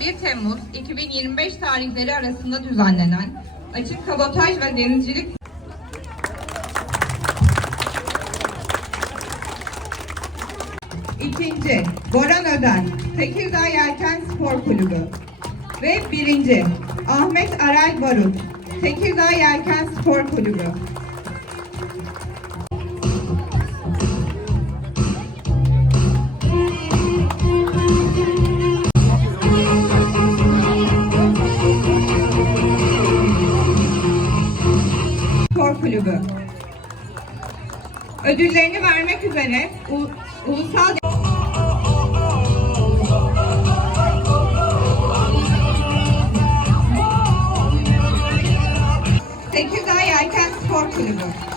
1 Temmuz 2025 tarihleri arasında düzenlenen Açık Kabotaj ve Denizcilik İkinci, Boran Öden, Tekirdağ Yelken Spor Kulübü ve birinci, Ahmet Aral Barut, Tekirdağ Yelken Spor Kulübü. Spor Kulübü. Ödüllerini vermek üzere ulusal Tekirdağ Yelken Spor Kulübü.